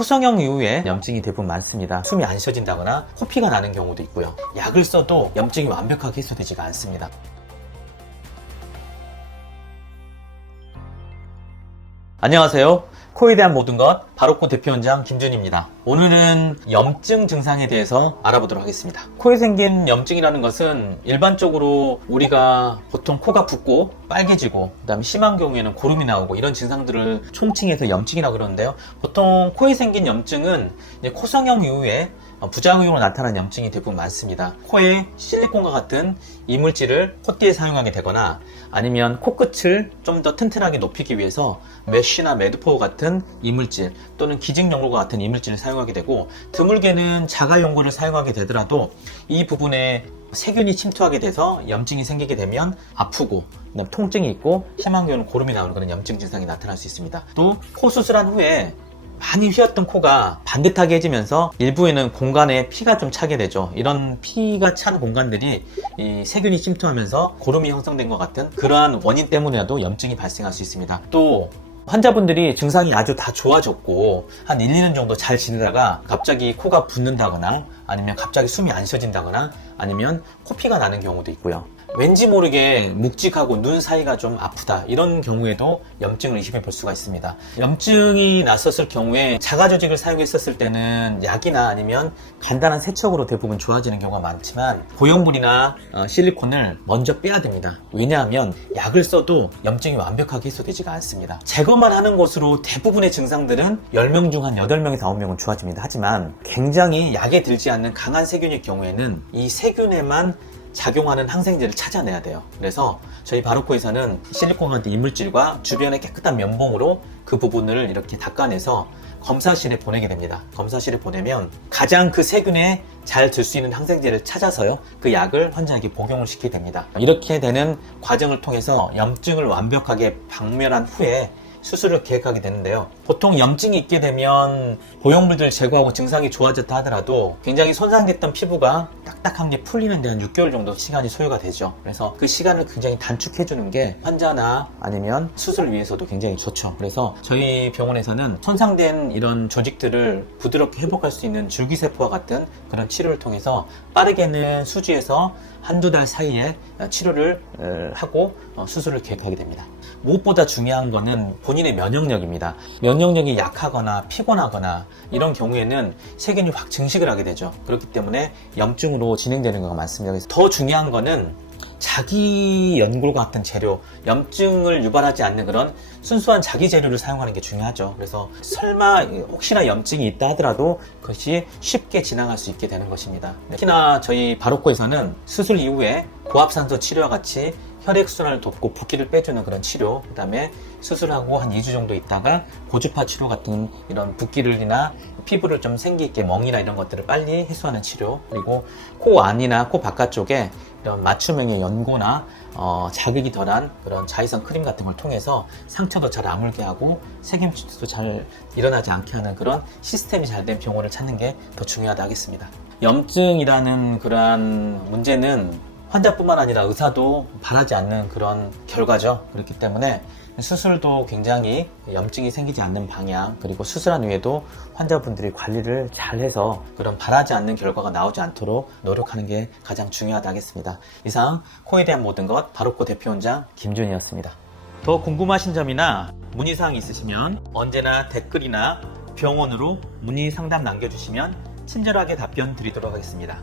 코성형 이후에 염증이 대부분 많습니다. 숨이 안 쉬어진다거나 코피가 나는 경우도 있고요. 약을 써도 염증이 완벽하게 해소되지가 않습니다. 안녕하세요. 코에 대한 모든 것 바로코 대표원장 김준입니다. 오늘은 염증 증상에 대해서 알아보도록 하겠습니다. 코에 생긴 염증이라는 것은 일반적으로 우리가 보통 코가 붓고 빨개지고 그다음에 심한 경우에는 고름이 나오고 이런 증상들을 총칭해서 염증이라고 그러는데요. 보통 코에 생긴 염증은 코성형 이후에 부작용으로 나타나는 염증이 대부분 많습니다. 코에 실리콘과 같은 이물질을 콧대에 사용하게 되거나 아니면 코끝을 좀 더 튼튼하게 높이기 위해서 메쉬나 매드포우 같은 이물질 또는 기증연골과 같은 이물질을 사용하게 되고, 드물게는 자가연골을 사용하게 되더라도 이 부분에 세균이 침투하게 돼서 염증이 생기게 되면 아프고 통증이 있고 심한 경우는 고름이 나오는 그런 염증 증상이 나타날 수 있습니다. 또 코 수술한 후에 많이 휘었던 코가 반듯하게 해지면서 일부에는 공간에 피가 좀 차게 되죠. 이런 피가 찬 공간들이 이 세균이 침투하면서 고름이 형성된 것 같은 그러한 원인 때문이라도 염증이 발생할 수 있습니다. 또 환자분들이 증상이 아주 다 좋아졌고 한 1, 2년 정도 잘 지내다가 갑자기 코가 붓는다거나 아니면 갑자기 숨이 안 쉬어진다거나 아니면 코피가 나는 경우도 있고요. 왠지 모르게 묵직하고 눈 사이가 좀 아프다, 이런 경우에도 염증을 의심해 볼 수가 있습니다. 염증이 났었을 경우에 자가조직을 사용했었을 때는 약이나 아니면 간단한 세척으로 대부분 좋아지는 경우가 많지만 고형물이나 실리콘을 먼저 빼야 됩니다. 왜냐하면 약을 써도 염증이 완벽하게 해소되지가 않습니다. 제거만 하는 것으로 대부분의 증상들은 10명 중 한 8명에서 9명은 좋아집니다. 하지만 굉장히 약에 들지 않는 강한 세균의 경우에는 이 세균에만 작용하는 항생제를 찾아내야 돼요. 그래서 저희 바로코에서는 실리콘 같은 이물질과 주변의 깨끗한 면봉으로 그 부분을 이렇게 닦아내서 검사실에 보내게 됩니다. 검사실에 보내면 가장 그 세균에 잘 들 수 있는 항생제를 찾아서요, 그 약을 환자에게 복용을 시키게 됩니다. 이렇게 되는 과정을 통해서 염증을 완벽하게 박멸한 후에 수술을 계획하게 되는데요. 보통 염증이 있게 되면 고형물들을 제거하고 증상이 좋아졌다 하더라도 굉장히 손상됐던 피부가 딱딱한 게 풀리는 데 한 6개월 정도 시간이 소요가 되죠. 그래서 그 시간을 굉장히 단축해 주는 게 환자나 아니면 수술을 위해서도 굉장히 좋죠. 그래서 저희 병원에서는 손상된 이런 조직들을 부드럽게 회복할 수 있는 줄기세포와 같은 그런 치료를 통해서 빠르게는 수주에서 한두 달 사이에 치료를 하고 수술을 계획하게 됩니다. 무엇보다 중요한 거는 본인의 면역력입니다. 면역력이 약하거나 피곤하거나 이런 경우에는 세균이 확 증식을 하게 되죠. 그렇기 때문에 염증으로 진행되는 경우가 많습니다. 그래서 더 중요한 거는 자기 연골과 같은 재료, 염증을 유발하지 않는 그런 순수한 자기 재료를 사용하는 게 중요하죠. 그래서 설마 혹시나 염증이 있다 하더라도 그것이 쉽게 지나갈 수 있게 되는 것입니다. 특히나 저희 바로코에서는 수술 이후에 고압산소 치료와 같이 혈액순환을 돕고 붓기를 빼주는 그런 치료, 그 다음에 수술하고 한 2주 정도 있다가 고주파 치료 같은 이런 붓기를이나 피부를 좀 생기 있게 멍이나 이런 것들을 빨리 해소하는 치료, 그리고 코 안이나 코 바깥쪽에 이런 맞춤형의 연고나 자극이 덜한 그런 자외선 크림 같은 걸 통해서 상처도 잘 아물게 하고 세균도 잘 일어나지 않게 하는 그런 시스템이 잘 된 병원을 찾는 게 더 중요하다 하겠습니다. 염증이라는 그러한 문제는 환자뿐만 아니라 의사도 바라지 않는 그런 결과죠. 그렇기 때문에 수술도 굉장히 염증이 생기지 않는 방향, 그리고 수술한 후에도 환자분들이 관리를 잘해서 그런 바라지 않는 결과가 나오지 않도록 노력하는 게 가장 중요하다 하겠습니다. 이상 코에 대한 모든 것 바로코 대표원장 김준이었습니다. 더 궁금하신 점이나 문의사항이 있으시면 언제나 댓글이나 병원으로 문의 상담 남겨주시면 친절하게 답변 드리도록 하겠습니다.